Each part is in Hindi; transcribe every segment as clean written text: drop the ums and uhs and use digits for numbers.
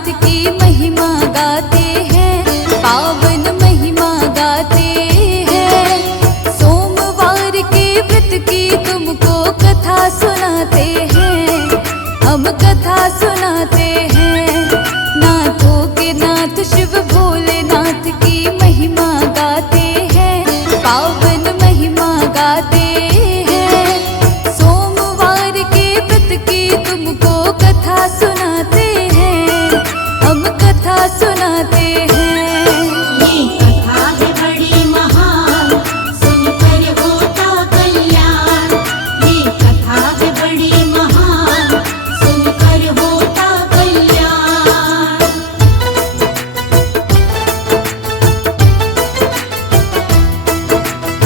नाथ की महिमा गाते हैं, पावन महिमा गाते हैं। सोमवार के व्रत की तुमको कथा सुनाते हैं, हम कथा सुनाते हैं। नाथों के नाथ शिव भोलेनाथ की महिमा गाते हैं, पावन महिमा गाते हैं। सोमवार के व्रत की तुमको कथा सुनाते हैं, हम कथा सुनाते हैं। ये कथा है बड़ी महान, सुनकर होता कल्याण। ये कथा है बड़ी महान, सुनकर होता कल्याण।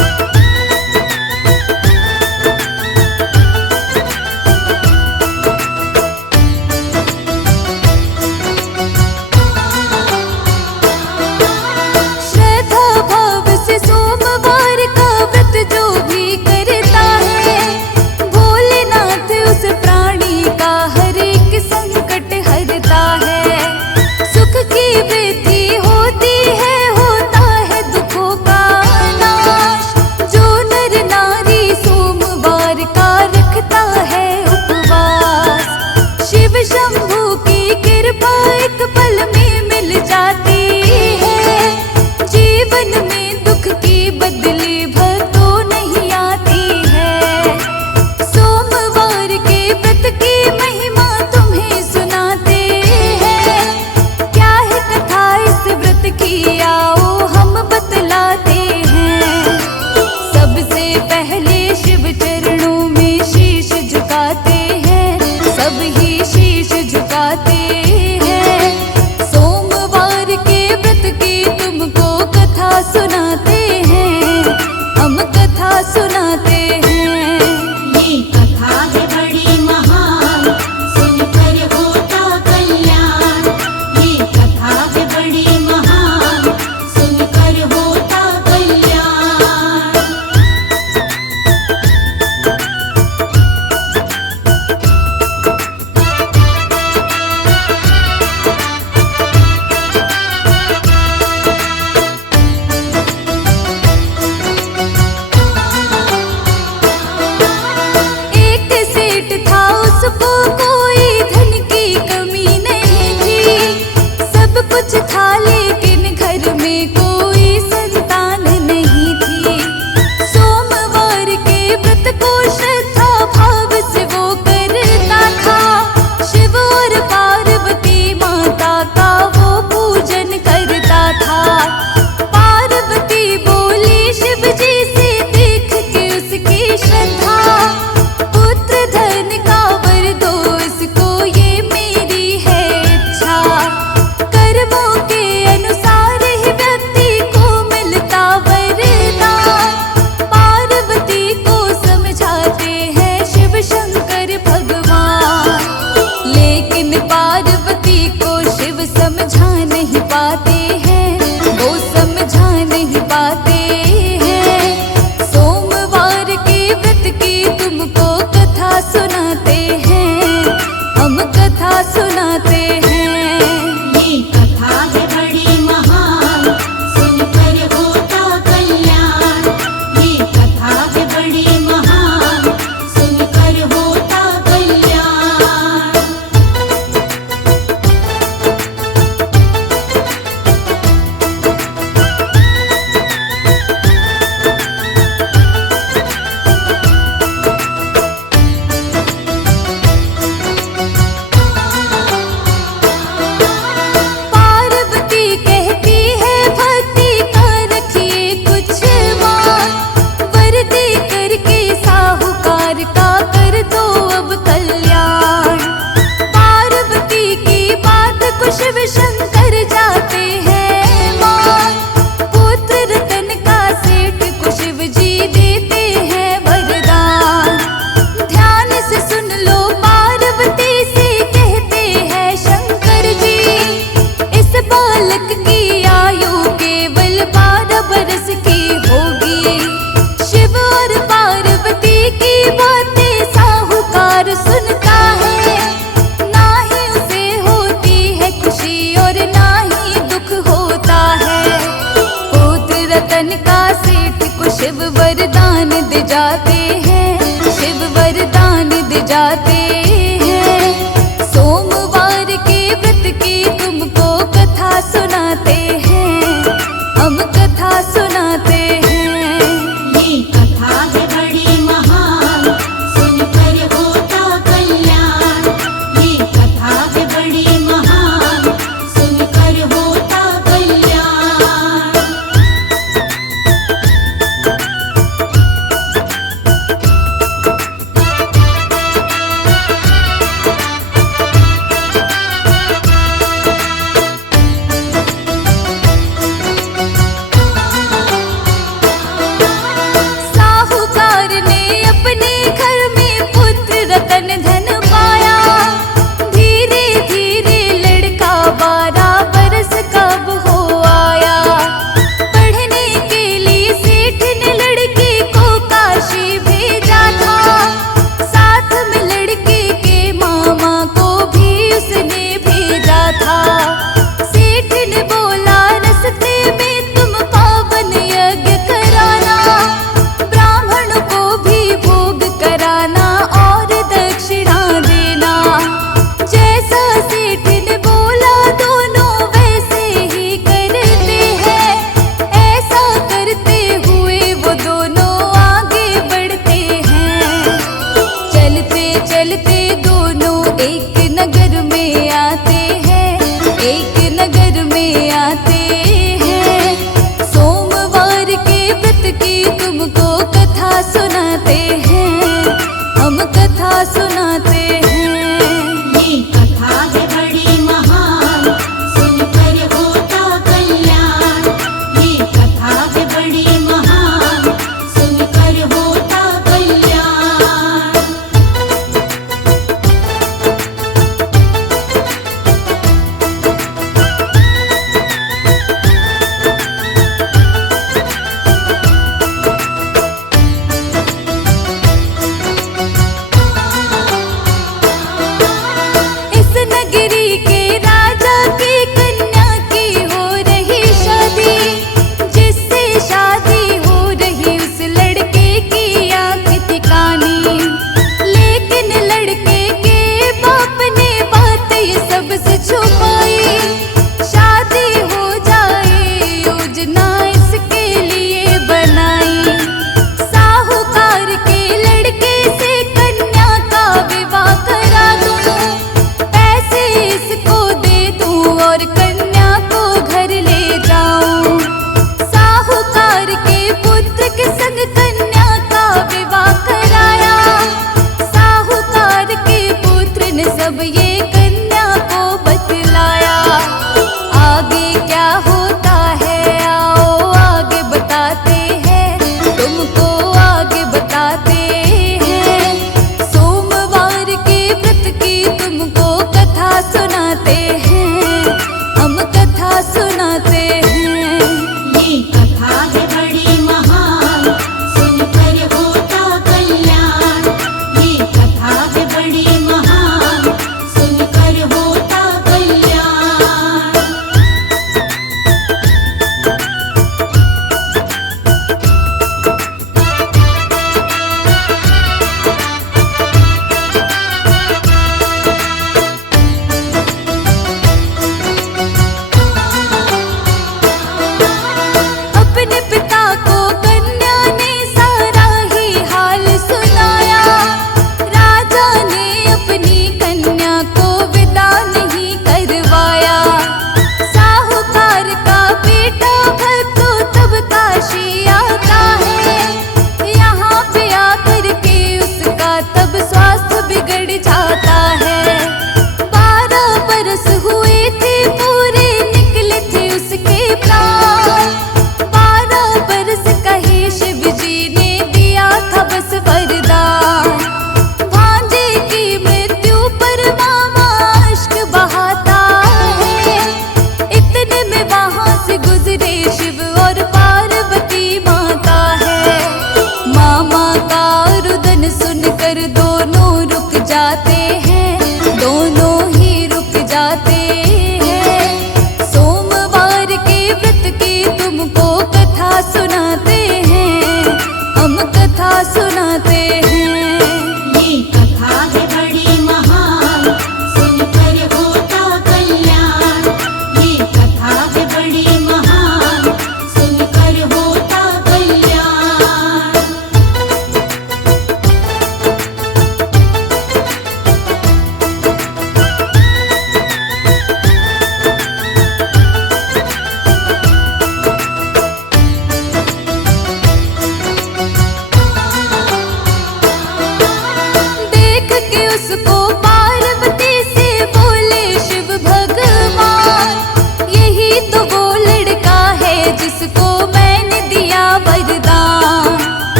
सेठ को शिव वरदान दे जाते हैं, शिव वरदान दे जाते हैं। सोमवार के व्रत की तुमको कथा सुनाते हैं, हम कथा सुनाते हैं। ये कथा है बड़ी महान, सुनकर होता कल्याण। ये कथा है बड़ी महान, सुनकर होता कल्याण। साहूकार ने अपने घर में पुत्र रतन धन पाया। धीरे धीरे लड़का 12 बरस कब हो आया। पढ़ने के लिए सेठ ने लड़के को काशी भेजा था। साथ में लड़के के मामा को भी उसने भेजा था। सेठ ने बोला रस्ते में तुम पावन यज्ञ कराना, ब्राह्मण को भी भोग कराना और दक्षिणा देना। जैसा सेठ ने बोला दोनों वैसे ही करते हैं। ऐसा करते हुए वो दोनों आगे बढ़ते हैं। चलते चलते दोनों एक नगर में आते हैं, एक नगर में आते हैं। सोमवार के व्रत की तुमको कथा सुनाते हैं, हम कथा सुनाते हैं। ये कथा है बड़ी महान, सुनकर होता कल्याण। ये कथा है बड़ी महान, सुनकर होता कल्याण।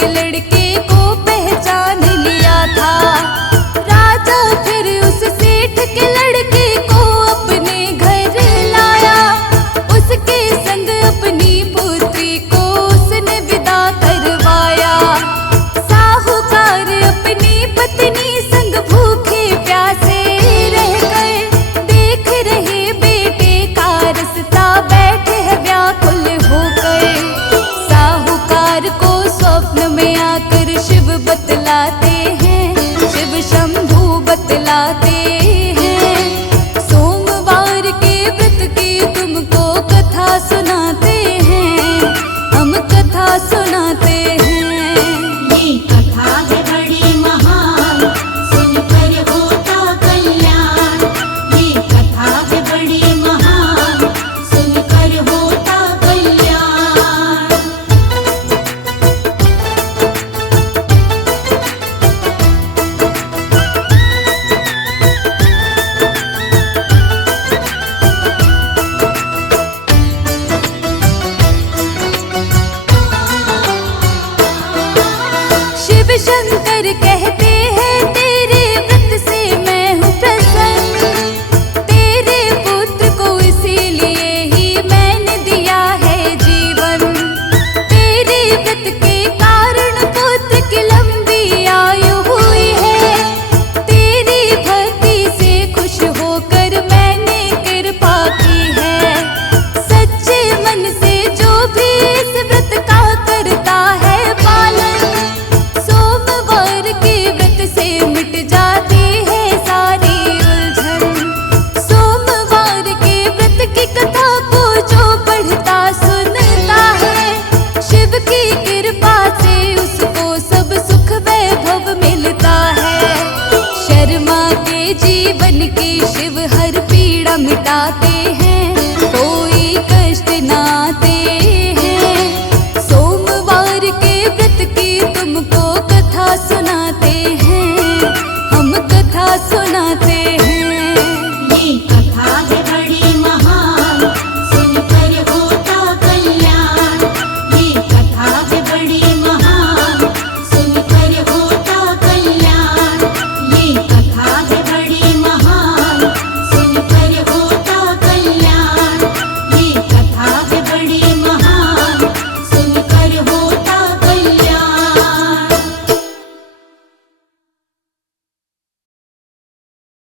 के लड़के को पहचान लिया था। राजा फिर उस सेठ के लड़के को अपने घर लाया। उसके संग अपनी पुत्री को उसने विदा करवाया। साहूकार अपनी पत्नी संग भूखे प्यासे रह गए। देख रहे बेटे का रास्ता बैठे है व्याकुल हो गए। साहूकार को स्वप्न में आकर शिव बतलाते हैं, शिव शंभू बतलाते हैं। सोमवार के व्रत की तुमको कथा सुनाते हैं, हम कथा सुनाते हैं। ये कथा है बड़ी महान, सुनकर होता कल्याण। ये कथा है बड़ी महान, सुनकर होता कल्याण। शिव शंकर